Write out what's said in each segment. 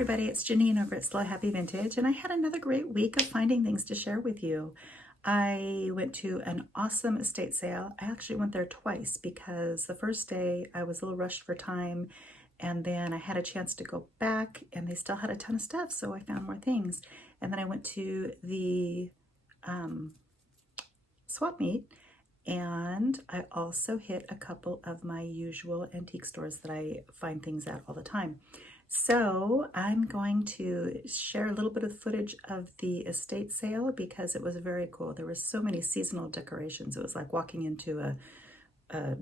everybody, it's Janine over at Slow Happy Vintage, and I had another great week of finding things to share with you. I went to an awesome estate sale. I actually went there twice because the first day I was a little rushed for time, and then I had a chance to go back and they still had a ton of stuff, so I found more things. And then I went to the swap meet, and I also hit a couple of my usual antique stores that I find things at all the time. So I'm going to share a little bit of footage of the estate sale because it was very cool. There were so many seasonal decorations. It was like walking into a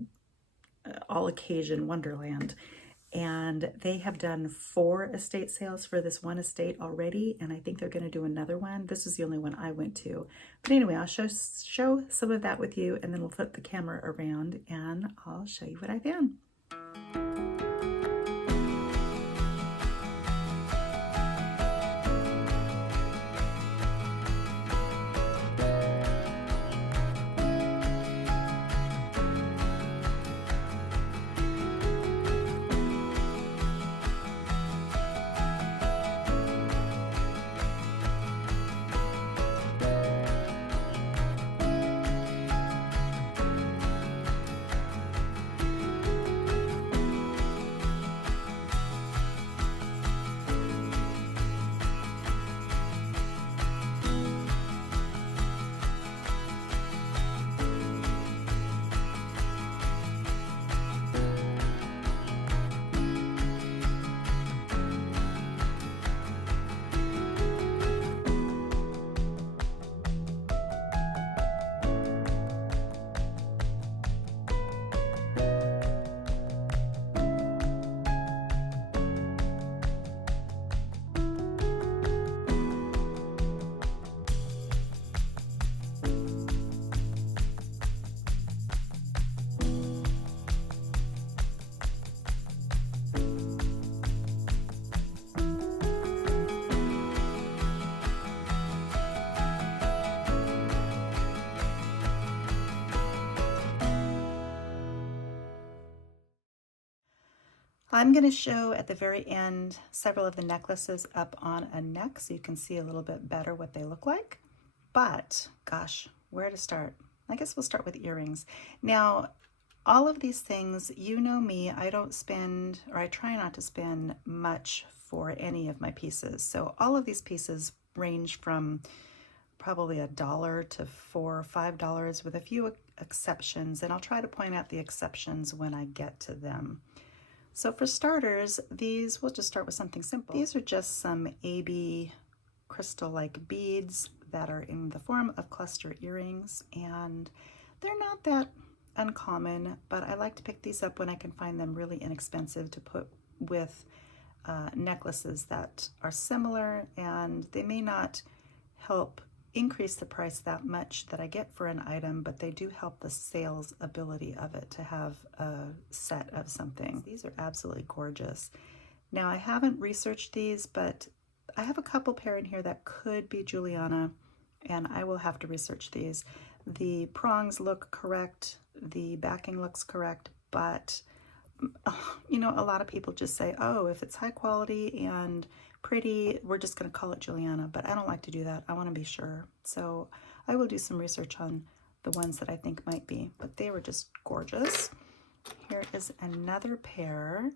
all occasion wonderland. And they have done 4 estate sales for this one estate already, and I think they're going to do another one. This is the only one I went to. But anyway, I'll show some of that with you, and then we'll flip the camera around and I'll show you what I found. I'm going to show at the very end several of the necklaces up on a neck so you can see a little bit better what they look like. But gosh, where to start? I guess we'll start with earrings. Now, all of these things, you know me, I don't spend, or I try not to spend much for any of my pieces. So all of these pieces range from probably $1 to $4 or $5 with a few exceptions, and I'll try to point out the exceptions when I get to them. So for starters, these, we'll just start with something simple. These are just some AB crystal-like beads that are in the form of cluster earrings, and they're not that uncommon, but I like to pick these up when I can find them really inexpensive to put with necklaces that are similar, and they may not help increase the price that much that I get for an item, but they do help the sales ability of it to have a set of something. These are absolutely gorgeous. Now, I haven't researched these, but I have a couple pair in here that could be Juliana, and I will have to research these. The prongs look correct, the backing looks correct, but you know, a lot of people just say, oh, if it's high quality and pretty, we're just going to call it Juliana, but I don't like to do that. I want to be sure. So I will do some research on the ones that I think might be, but they were just gorgeous. Here is another pair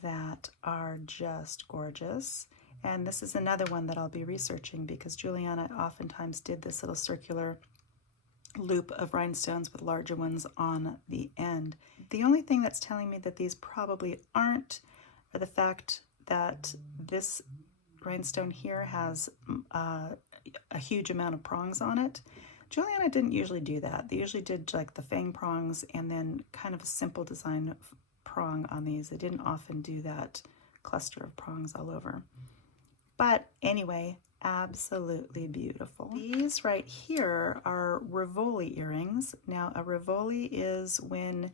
that are just gorgeous. And this is another one that I'll be researching because Juliana oftentimes did this little circular loop of rhinestones with larger ones on the end. The only thing that's telling me that these probably aren't are the fact that this rhinestone here has a huge amount of prongs on it. Juliana didn't usually do that. They usually did like the fang prongs and then kind of a simple design prong on these. They didn't often do that cluster of prongs all over. But anyway, absolutely beautiful. These right here are Rivoli earrings. Now, a Rivoli is when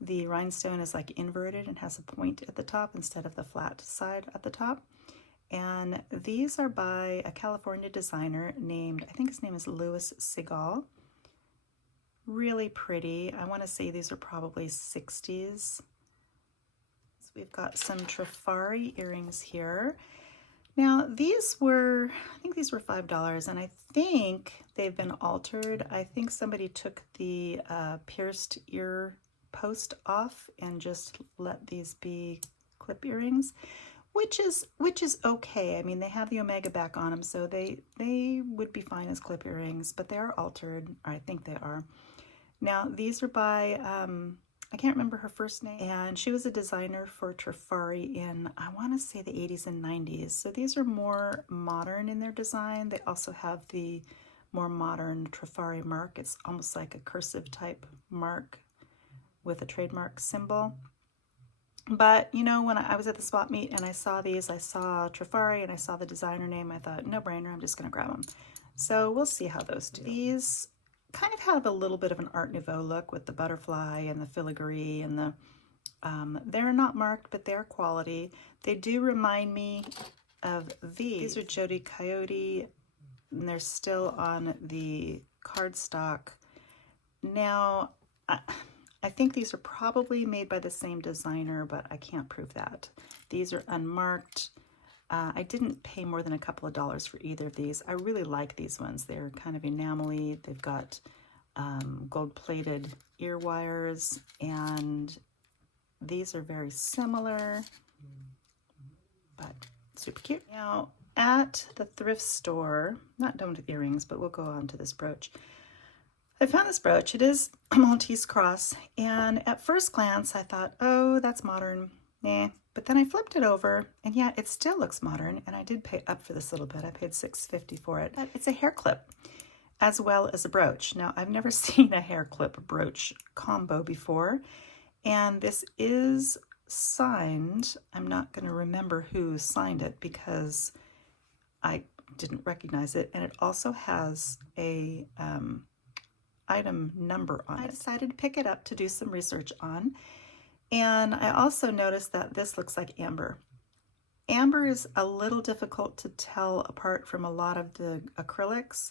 the rhinestone is like inverted and has a point at the top instead of the flat side at the top. And these are by a California designer named, I think his name is Louis Segal. Really pretty. I want to say these are probably 60s. It's We've got some Trifari earrings here. Now these were, I think these were $5, and I think they've been altered. I think somebody took the pierced ear post off and just let these be clip earrings, which is okay. I mean, they have the omega back on them, so they would be fine as clip earrings, but they are altered, or I think they are. Now these are by I can't remember her first name, and she was a designer for Trifari in, I want to say, the 80s and 90s. So these are more modern in their design. They also have the more modern Trifari mark. It's almost like a cursive type mark with a trademark symbol. But you know, when I was at the swap meet and I saw these, I saw Trifari and I saw the designer name, I thought, no brainer, I'm just going to grab them. So we'll see how those do. These kind of have a little bit of an Art Nouveau look with the butterfly and the filigree and the, they're not marked, but they're quality. They do remind me of these. These are Jody Coyote, and they're still on the cardstock. Now, I think these are probably made by the same designer, but I can't prove that. These are unmarked. I didn't pay more than a couple of dollars for either of these. I really like these ones. They're kind of enamely. They've got gold-plated ear wires, and these are very similar, but super cute. Now, at the thrift store, not done with earrings, but we'll go on to this brooch. I found this brooch. It is a Maltese cross, and at first glance, I thought, oh, that's modern. Nah. But then I flipped it over, and yeah, it still looks modern, and I did pay up for this a little bit. I paid $6.50 for it. But it's a hair clip as well as a brooch. Now, I've never seen a hair clip brooch combo before, and this is signed. I'm not going to remember who signed it because I didn't recognize it, and it also has a item number on it. I decided to pick it up to do some research on. And I also noticed that this looks like amber. Amber is a little difficult to tell apart from a lot of the acrylics,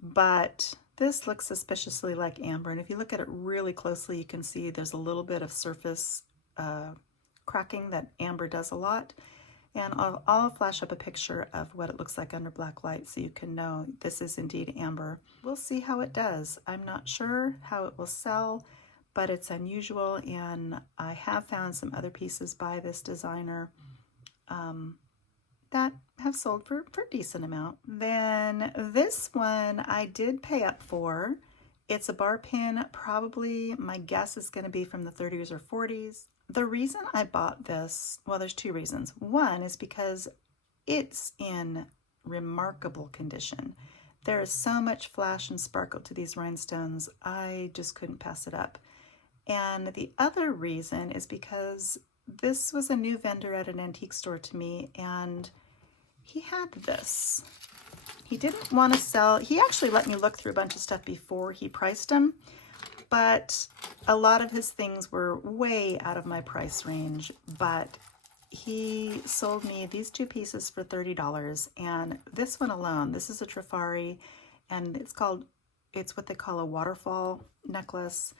but this looks suspiciously like amber. And if you look at it really closely, you can see there's a little bit of surface cracking that amber does a lot. And I'll flash up a picture of what it looks like under black light so you can know this is indeed amber. We'll see how it does. I'm not sure how it will sell, but it's unusual, and I have found some other pieces by this designer that have sold for a decent amount. Then this one I did pay up for. It's a bar pin, probably my guess is going to be from the 30s or 40s. The reason I bought this, well, there's two reasons. One is because it's in remarkable condition. There is so much flash and sparkle to these rhinestones, I just couldn't pass it up. And the other reason is because this was a new vendor at an antique store to me, and he had this. He didn't want to sell, he actually let me look through a bunch of stuff before he priced them, but a lot of his things were way out of my price range. But he sold me these two pieces for $30, and this one alone, this is a Trifari, and it's what they call a waterfall necklace.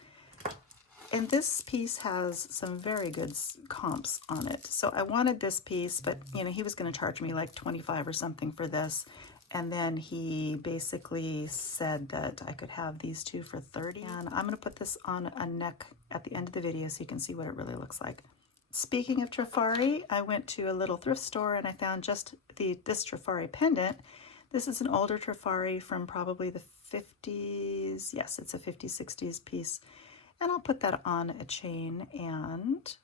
And this piece has some very good comps on it. So I wanted this piece, but you know, he was going to charge me like $25 or something for this. And then he basically said that I could have these two for $30. And I'm going to put this on a neck at the end of the video so you can see what it really looks like. Speaking of Trifari, I went to a little thrift store and I found just this Trifari pendant. This is an older Trifari from probably the 50s. Yes, it's a 50s, 60s piece. And I'll put that on a chain, and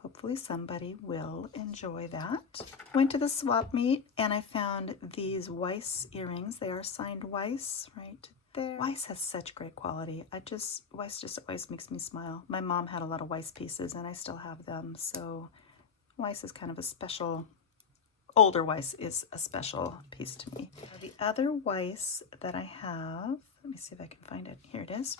hopefully somebody will enjoy that. Went to the swap meet and I found these Weiss earrings. They are signed Weiss right there. Weiss has such great quality. Weiss just always makes me smile. My mom had a lot of Weiss pieces and I still have them. So Weiss is kind of a special, older Weiss is a special piece to me. The other Weiss that I have, let me see if I can find it. Here it is.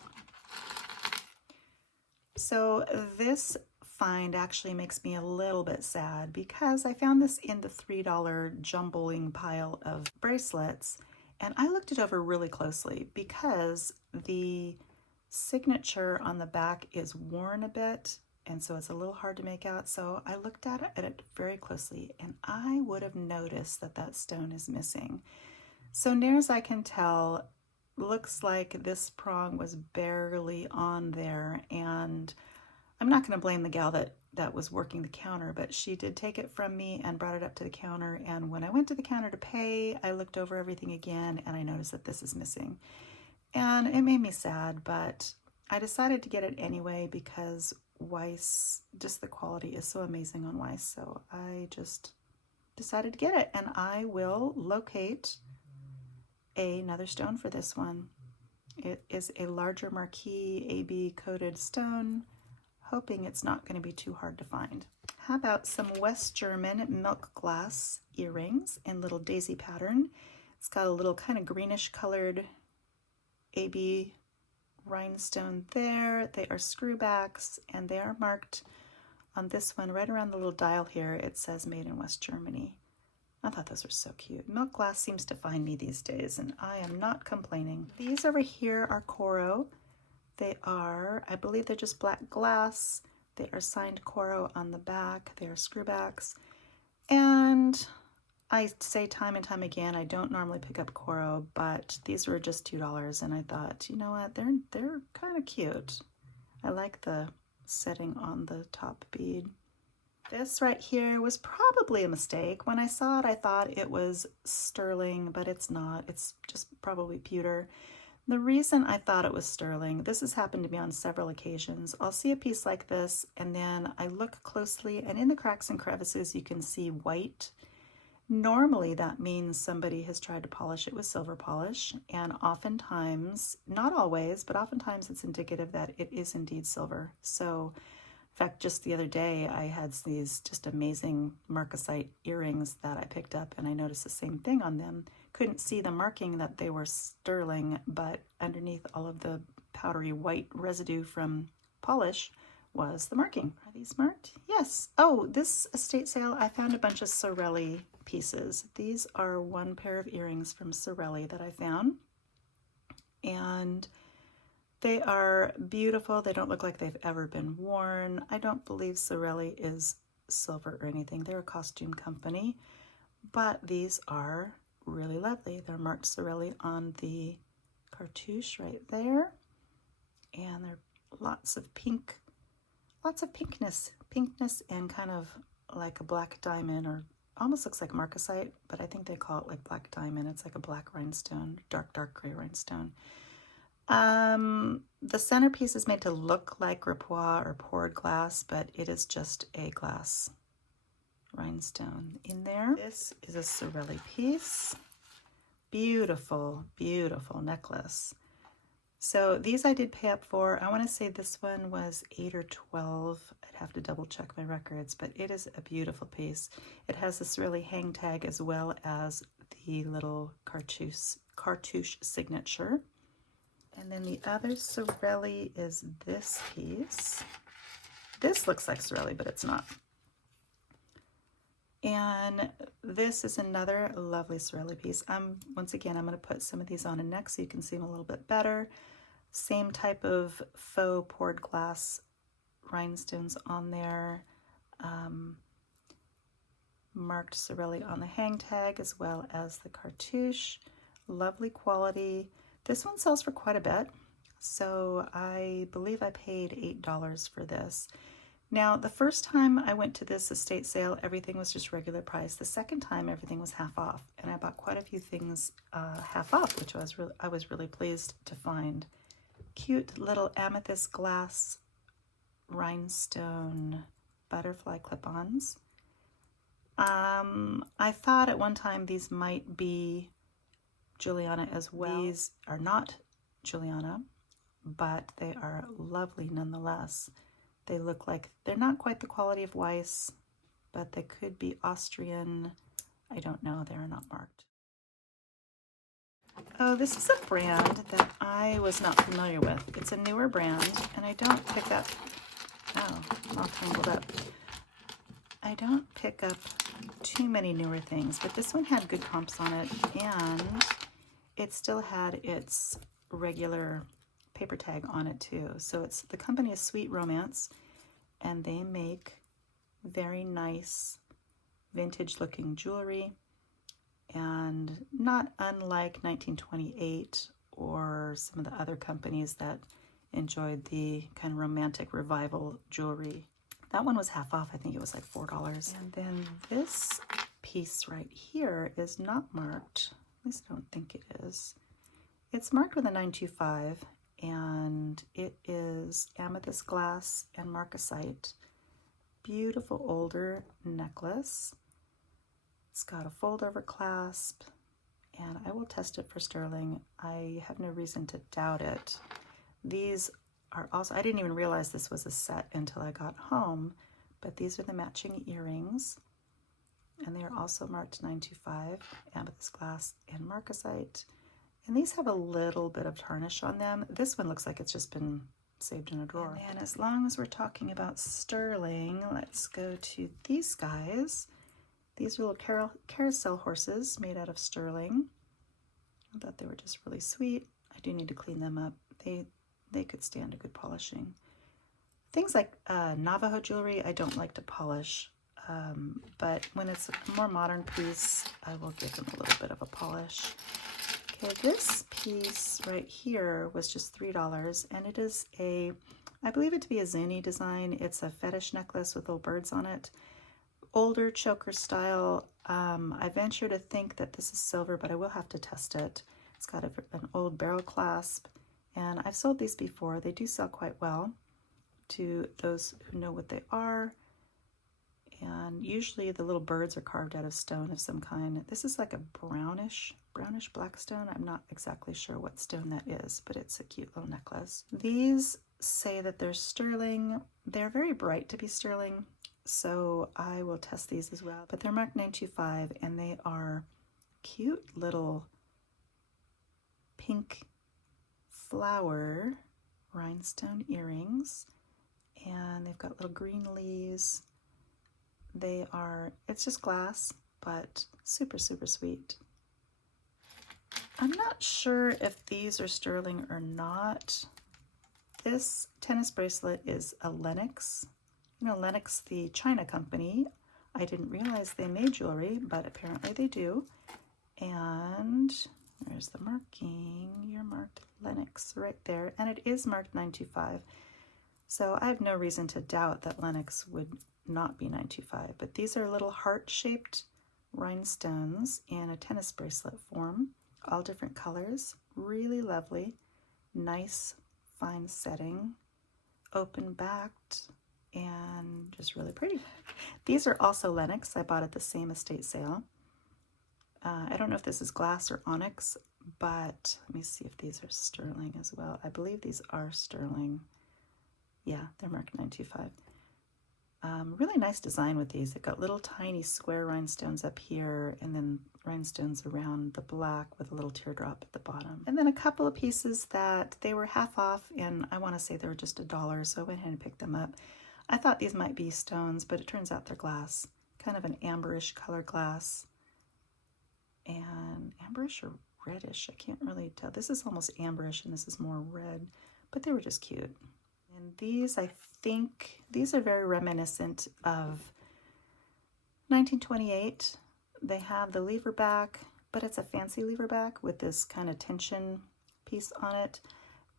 So this find actually makes me a little bit sad because I found this in the $3 jumbling pile of bracelets, and I looked it over really closely because the signature on the back is worn a bit, and so it's a little hard to make out. So I looked at it very closely, and I would have noticed that that stone is missing. So near as I can tell, looks like this prong was barely on there, and I'm not going to blame the gal that was working the counter, but she did take it from me and brought it up to the counter, and when I went to the counter to pay, I looked over everything again, and I noticed that this is missing. And it made me sad, but I decided to get it anyway because Weiss, just the quality is so amazing on Weiss, so I just decided to get it, and I will locate another stone for this one. It is a larger marquee AB coated stone, hoping it's not going to be too hard to find. How about some West German milk glass earrings in little daisy pattern. It's got a little kind of greenish colored AB rhinestone there. They are screwbacks, and they are marked on this one right around the little dial here. It says made in West Germany. I thought those were so cute. Milk glass seems to find me these days, and I am not complaining. These over here are Coro. They are, I believe they're just black glass. They are signed Coro on the back. They are screwbacks. And I say time and time again, I don't normally pick up Coro, but these were just $2, and I thought, you know what, they're kind of cute. I like the setting on the top bead. This right here was probably a mistake. When I saw it, I thought it was sterling, but it's not. It's just probably pewter. The reason I thought it was sterling, this has happened to me on several occasions. I'll see a piece like this, and then I look closely, and in the cracks and crevices, you can see white. Normally, that means somebody has tried to polish it with silver polish, and oftentimes, not always, but oftentimes it's indicative that it is indeed silver. So, in fact, just the other day, I had these just amazing marcasite earrings that I picked up, and I noticed the same thing on them. Couldn't see the marking that they were sterling, but underneath all of the powdery white residue from polish was the marking. Are these marked? Yes. Oh, this estate sale, I found a bunch of Sorelli pieces. These are one pair of earrings from Sorelli that I found, and they are beautiful. They don't look like they've ever been worn. I don't believe Sorelli is silver or anything. They're a costume company, but these are really lovely. They're marked Sorelli on the cartouche right there, and they're lots of pink, lots of pinkness and kind of like a black diamond, or almost looks like marcasite, but I think they call it like black diamond. It's like a black rhinestone, dark gray rhinestone. The centerpiece is made to look like Ripois or poured glass, but it is just a glass rhinestone in there. This is a Sorelli piece. Beautiful, beautiful necklace. So these I did pay up for. I want to say this one was 8 or 12. I'd have to double check my records, but it is a beautiful piece. It has this really hang tag as well as the little cartouche signature. And then the other Sorelli is this piece. This looks like Sorelli, but it's not. And this is another lovely Sorelli piece. Once again, I'm going to put some of these on a neck so you can see them a little bit better. Same type of faux poured glass rhinestones on there. Marked Sorelli on the hang tag as well as the cartouche. Lovely quality. This one sells for quite a bit, so I believe I paid $8 for this. Now, the first time I went to this estate sale, everything was just regular price. The second time, everything was half off, and I bought quite a few things half off, which I was really pleased to find. Cute little amethyst glass rhinestone butterfly clip-ons. I thought at one time these might be Juliana as well. These are not Juliana, but they are lovely nonetheless. They look like they're not quite the quality of Weiss, but they could be Austrian. I don't know. They are not marked. Oh, this is a brand that I was not familiar with. It's a newer brand, and I don't pick up. Oh, I'm all tangled up. I don't pick up too many newer things, but this one had good comps on it, and it still had its regular paper tag on it too. So the company is Sweet Romance, and they make very nice vintage looking jewelry, and not unlike 1928 or some of the other companies that enjoyed the kind of romantic revival jewelry. That one was half off. I think it was like $4. And then this piece right here is not marked. At least I don't think it is. It's marked with a 925, and it is amethyst glass and marcasite. Beautiful older necklace. It's got a fold-over clasp, and I will test it for sterling. I have no reason to doubt it. These are also, I didn't even realize this was a set until I got home, but these are the matching earrings, and they are also marked 925, amethyst glass and marcasite. And these have a little bit of tarnish on them. This one looks like it's just been saved in a drawer. And as long as we're talking about sterling, let's go to these guys. These are little carousel horses made out of sterling. I thought they were just really sweet. I do need to clean them up. They could stand a good polishing. Things like Navajo jewelry, I don't like to polish, but when it's a more modern piece, I will give them a little bit of a polish. Okay, this piece right here was just $3, and it is I believe it to be a Zuni design. It's a fetish necklace with little birds on it. Older choker style. I venture to think that this is silver, but I will have to test it. It's got an old barrel clasp, and I've sold these before. They do sell quite well to those who know what they are, and usually the little birds are carved out of stone of some kind. This is like a brownish black stone. I'm not exactly sure what stone that is, but it's a cute little necklace. These say that they're sterling. They're very bright to be sterling, so I will test these as well. But they're marked 925, and they are cute little pink flower rhinestone earrings, and they've got little green leaves. It's just glass, but super, super sweet. I'm not sure if these are sterling or not. This tennis bracelet is a Lenox. You know, Lenox, the China company. I didn't realize they made jewelry, but apparently they do. And there's the marking. You're marked Lenox right there, and it is marked 925. So I have no reason to doubt that Lenox would not be 925, but these are little heart-shaped rhinestones in a tennis bracelet form, all different colors, really lovely, nice, fine setting, open-backed, and just really pretty. These are also Lenox. I bought at the same estate sale. I don't know if this is glass or onyx, but let me see if these are sterling as well. I believe these are sterling. Yeah, they're marked 925. Really nice design with these. They've got little tiny square rhinestones up here, and then rhinestones around the black with a little teardrop at the bottom. And then a couple of pieces that they were half off, and I want to say they were just $1, so I went ahead and picked them up. I thought these might be stones, but it turns out they're glass. Kind of an amberish color glass. And amberish or reddish, I can't really tell. This is almost amberish and this is more red, but they were just cute. And these, I think, these are very reminiscent of 1928. They have the lever back, but it's a fancy lever back with this kind of tension piece on it.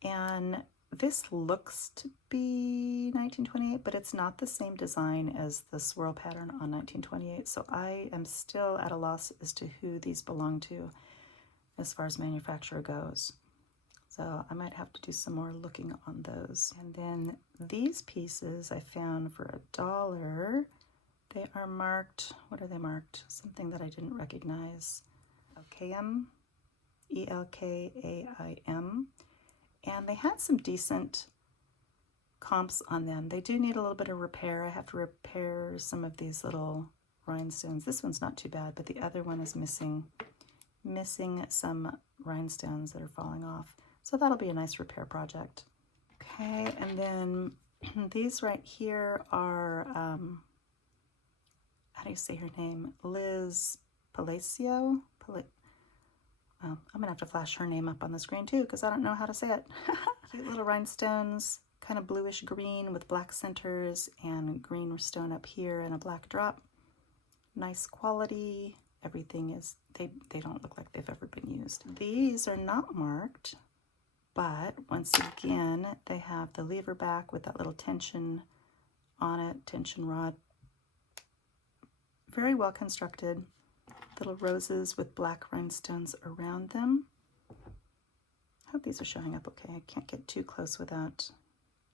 And this looks to be 1928, but it's not the same design as the swirl pattern on 1928. So I am still at a loss as to who these belong to as far as manufacturer goes. So I might have to do some more looking on those. And then these pieces I found for $1. They are marked, what are they marked? Something that I didn't recognize. Elkaim, E-L-K-A-I-M. And they had some decent comps on them. They do need a little bit of repair. I have to repair some of these little rhinestones. This one's not too bad, but the other one is missing some rhinestones that are falling off. So that'll be a nice repair project. Okay, and then these right here are, how do you say her name? Liz Palacio? Well, I'm gonna have to flash her name up on the screen too because I don't know how to say it. Cute little rhinestones, kind of bluish green with black centers and green stone up here and a black drop. Nice quality. Everything is, they don't look like they've ever been used. These are not marked, but once again, they have the lever back with that little tension on it, tension rod. Very well constructed. Little roses with black rhinestones around them. I hope these are showing up okay. I can't get too close without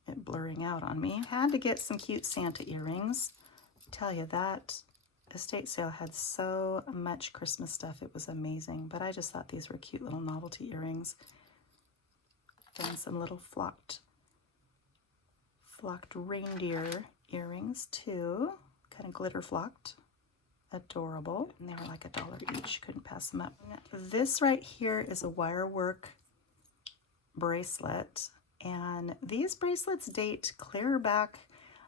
it blurring out on me. Had to get some cute Santa earrings. I tell you, that estate sale had so much Christmas stuff. It was amazing, but I just thought these were cute little novelty earrings. Then some little flocked reindeer earrings too, kind of glitter flocked. Adorable. And they were like $1 each. Couldn't pass them up. This right here is a wire work bracelet, and these bracelets date clear back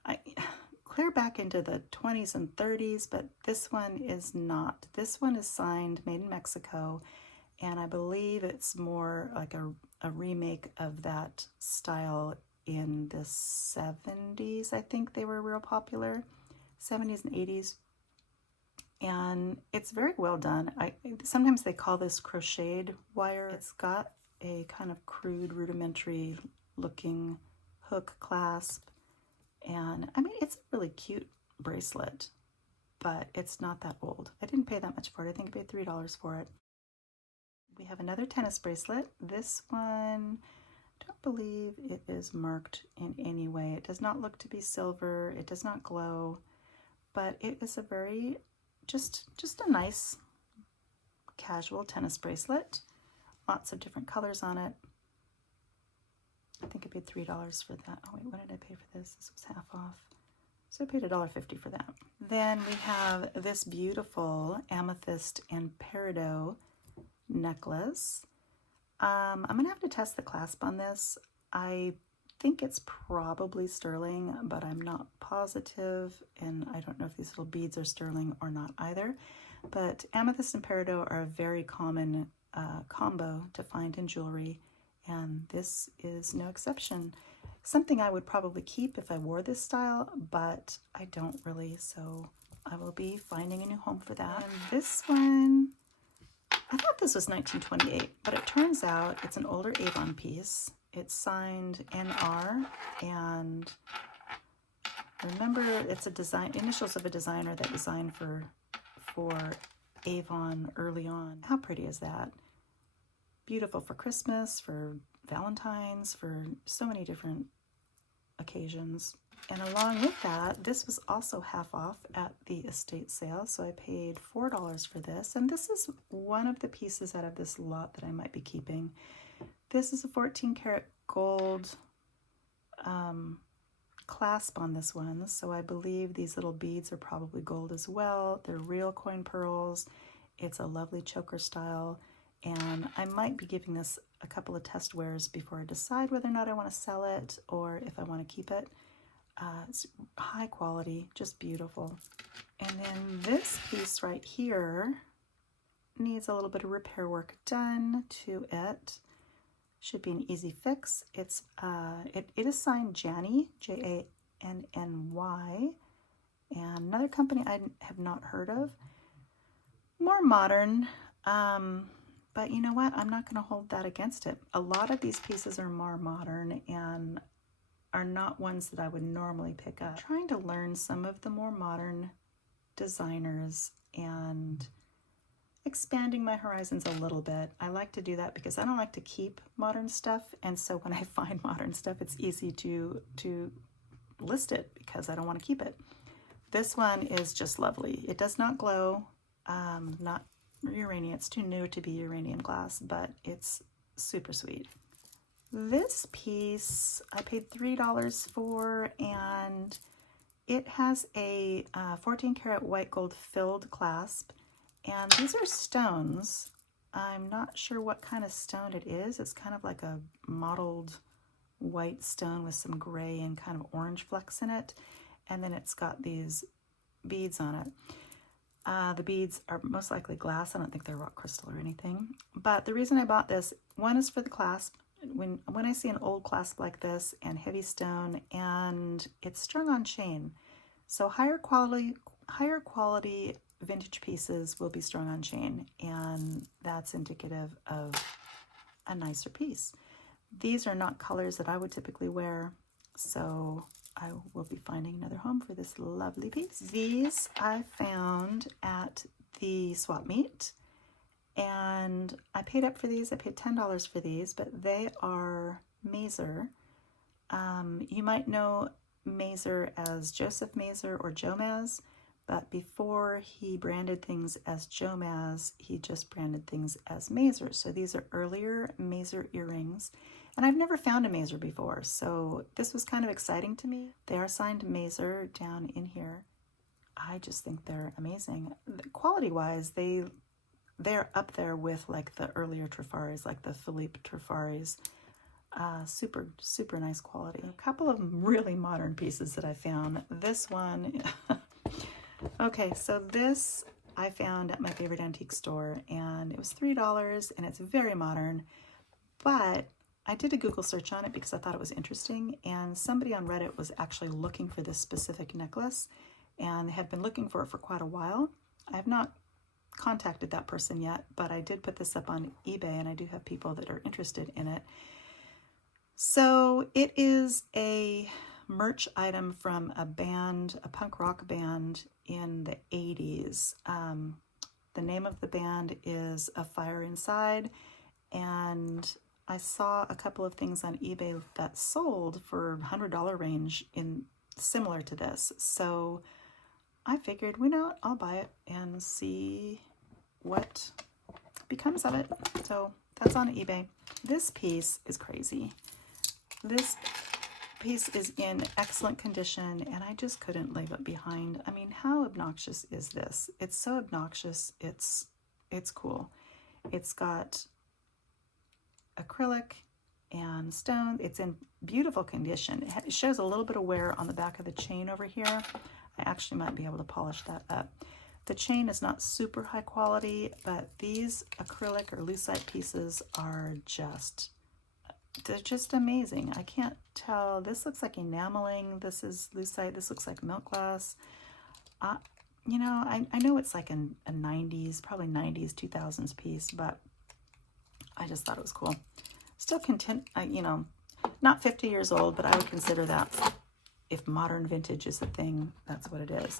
into the 20s and 30s, but this one is not. This one is signed, made in Mexico, and I believe it's more like a remake of that style in the 70s. I think they were real popular, 70s and 80s. And it's very well done. Sometimes they call this crocheted wire. It's got a kind of crude, rudimentary looking hook clasp. And I mean, it's a really cute bracelet, but it's not that old. I didn't pay that much for it. I think I paid $3 for it. We have another tennis bracelet. This one, I don't believe it is marked in any way. It does not look to be silver. It does not glow, but it is a very just a nice casual tennis bracelet. Lots of different colors on it. I think I paid $3 for that. Oh wait, what did I pay for this? This was half off. So I paid $1.50 for that. Then we have this beautiful amethyst and peridot necklace. I'm gonna have to test the clasp on this. I think it's probably sterling, but I'm not positive, and I don't know if these little beads are sterling or not either. But amethyst and peridot are a very common combo to find in jewelry, and this is no exception. Something I would probably keep if I wore this style, but I don't really, so I will be finding a new home for that. And this one, I thought this was 1928, but it turns out it's an older Avon piece. It's signed NR, and remember, it's a design, initials of a designer that designed for Avon early on. How pretty is that? Beautiful for Christmas, for Valentine's, for so many different occasions. And along with that, this was also half off at the estate sale, so I paid $4 for this. And this is one of the pieces out of this lot that I might be keeping. This is a 14 karat gold clasp on this one, so I believe these little beads are probably gold as well. They're real coin pearls. It's a lovely choker style, and I might be giving this a couple of test wears before I decide whether or not I want to sell it or if I want to keep it. It's high quality, just beautiful. And then this piece right here needs a little bit of repair work done to it. Should be an easy fix. It's it is signed Janny, Janny, and another company I have not heard of. More modern, but you know what? I'm not going to hold that against it. A lot of these pieces are more modern and are not ones that I would normally pick up. I'm trying to learn some of the more modern designers and expanding my horizons a little bit. I like to do that because I don't like to keep modern stuff, and so when I find modern stuff, it's easy to list it because I don't want to keep it. This one is just lovely. It does not glow, not Uranian. It's too new to be Uranian glass, but it's super sweet. This piece I paid $3 for, and it has a 14 karat white gold filled clasp, and these are stones. I'm not sure what kind of stone it is. It's kind of like a mottled white stone with some gray and kind of orange flecks in it, and then it's got these beads on it. The beads are most likely glass. I don't think they're rock crystal or anything, but the reason I bought this, one is for the clasp, when I see an old clasp like this and heavy stone and it's strung on chain, so higher quality vintage pieces will be strung on chain, and that's indicative of a nicer piece. These are not colors that I would typically wear, so I will be finding another home for this lovely piece. These I found at the swap meet, and I paid up for these. I paid $10 for these, but they are Mazer. You might know Mazer as Joseph Mazer or Joe Maz, but before he branded things as Joe Maz, he just branded things as Mazer. So these are earlier Mazer earrings, and I've never found a Mazer before, so this was kind of exciting to me. They are signed Mazer down in here. I just think they're amazing. Quality-wise, they're up there with like the earlier Trafaris, like the Philippe Trafaris. Super, super nice quality. A couple of really modern pieces that I found. This one, okay, so this I found at my favorite antique store, and it was $3, and it's very modern, but I did a Google search on it because I thought it was interesting, and somebody on Reddit was actually looking for this specific necklace, and they have been looking for it for quite a while. I have not contacted that person yet, but I did put this up on eBay, and I do have people that are interested in it. So it is a merch item from a band, a punk rock band in the 80s. The name of the band is A Fire Inside, and I saw a couple of things on eBay that sold for $100 range in similar to this. So I figured, why not? I'll buy it and see what becomes of it. So that's on eBay. This piece is crazy. This piece is in excellent condition, and I just couldn't leave it behind. I mean, how obnoxious is this? It's so obnoxious. It's cool. It's got acrylic and stone. It's in beautiful condition. It shows a little bit of wear on the back of the chain over here. I actually might be able to polish that up. The chain is not super high quality, but these acrylic or lucite pieces are they're just amazing. I can't tell. This looks like enameling. This is lucite. This looks like milk glass. You know, I know it's like a 90s, probably 90s, 2000s piece, but I just thought it was cool. Still content, you know, not 50 years old, but I would consider that, if modern vintage is a thing, that's what it is.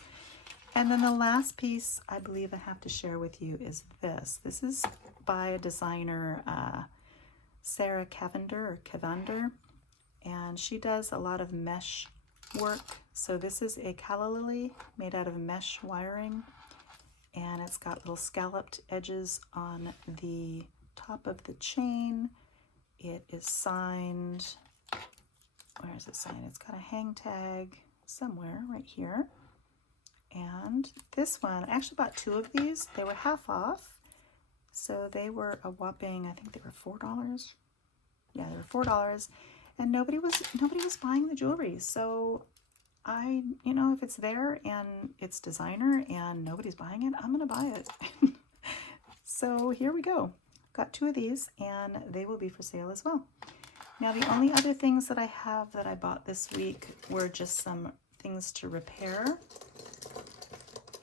And then the last piece I believe I have to share with you is this. This is by a designer, Sarah Cavender, and she does a lot of mesh work. So this is a calla lily made out of mesh wiring, and it's got little scalloped edges on the top of the chain. It is signed, where is it signed? It's got a hang tag somewhere right here. And this one, I actually bought 2 of these. They were half off. So they were a whopping, I think they were $4. Yeah, they were $4. And nobody was buying the jewelry. So you know, if it's there and it's designer and nobody's buying it, I'm gonna buy it. So here we go. Got 2 of these, and they will be for sale as well. Now, the only other things that I have that I bought this week were just some things to repair.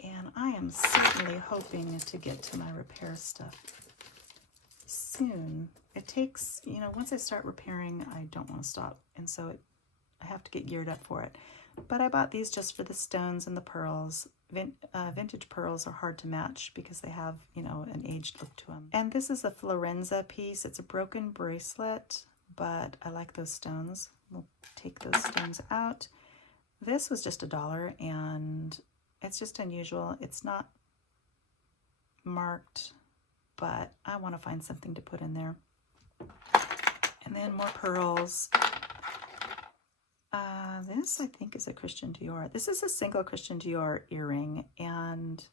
And I am certainly hoping to get to my repair stuff soon. It takes, you know, once I start repairing, I don't want to stop. And so I have to get geared up for it. But I bought these just for the stones and the pearls. Vintage pearls are hard to match because they have, you know, an aged look to them. And this is a Florenza piece. It's a broken bracelet, but I like those stones. We'll take those stones out. This was just $1, and it's just unusual. It's not marked, but I want to find something to put in there. And then more pearls. This, I think, is a Christian Dior. This is a single Christian Dior earring, and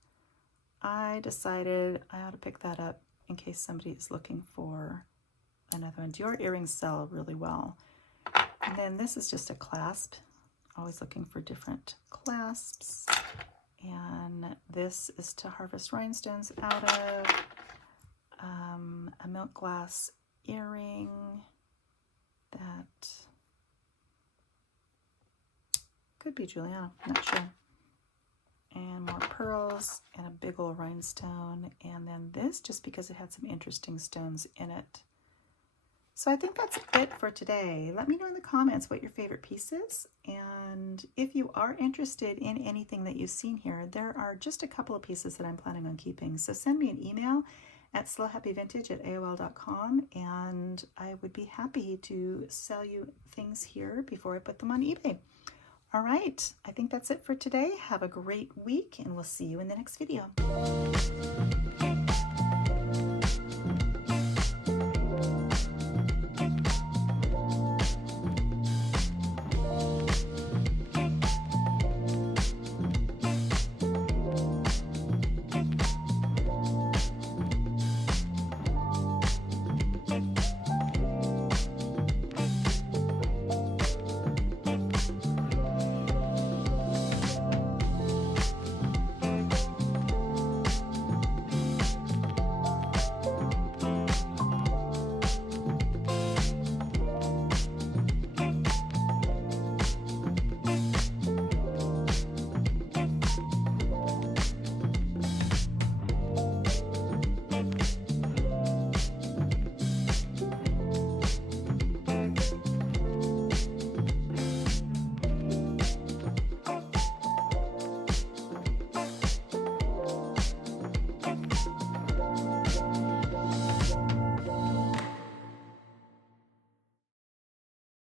I decided I ought to pick that up in case somebody is looking for another one. Dior earrings sell really well. And then this is just a clasp. Always looking for different clasps. And this is to harvest rhinestones out of. A milk glass earring. that could be Juliana, not sure. And more pearls and a big old rhinestone. And then this, just because it had some interesting stones in it. So I think that's it for today. Let me know in the comments what your favorite piece is. And if you are interested in anything that you've seen here, there are just a couple of pieces that I'm planning on keeping. So send me an email at slowhappyvintage@aol.com and I would be happy to sell you things here before I put them on eBay. All right, I think that's it for today. Have a great week and we'll see you in the next video.